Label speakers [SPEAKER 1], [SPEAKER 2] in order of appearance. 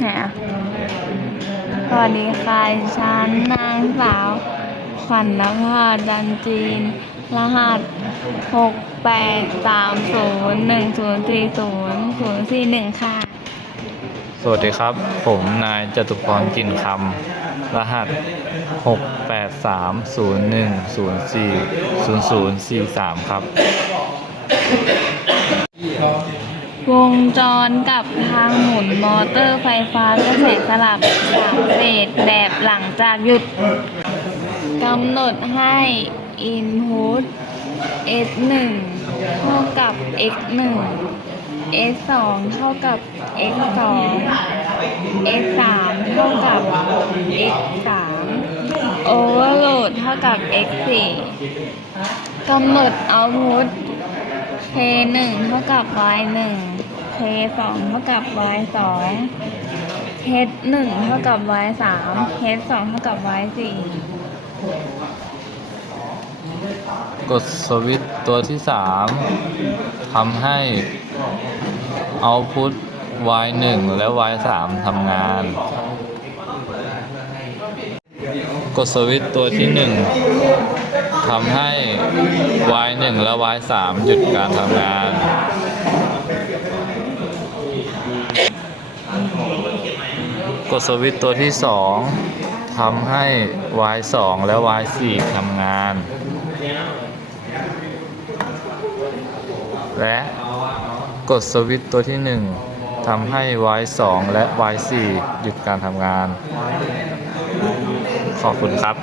[SPEAKER 1] นะสวัสดีค่ะฉันนางสาว ขวัญนภาจันจีน รหัสหกแปดสามศูนย์หนึ่งศูนย์สี่ศูนย์ศูนย์สี่หนึ่งค่ะ
[SPEAKER 2] สวัสดีครับ ผมนายจตุพรกลิ่นคำรหัส 68301040043 ครับ
[SPEAKER 1] วงจรกับทางหมุนมอเตอร์ไฟฟ้ากระแสสลับสามเฟสแบบหลังจากหยุดกำหนดให้ input s 1เท่ากับ x 1 s 2เท่ากับ x 2 x 3เท่ากับ x 3 overload เท่ากับ x 4กำหนด output k 1เท่ากับ y 1 k 2เท่ากับ y 2 h 1เท่ากับ y 3 h 2เท่ากับ y 4
[SPEAKER 2] กดสวิตช์ตัวที่ 3ทำให้ Output Y1 และ Y3 ทำงาน กดสวิตตัวที่ 1ทำให้ Y1 และ Y3 หยุดการทำงาน กดสวิตช์ตัวที่ 2ทำให้ Y2 และ Y4 ทำงาน และกดสวิตช์ตัวที่ 1ทำให้ Y2 และ Y4 หยุดการทำงาน ขอบคุณครับ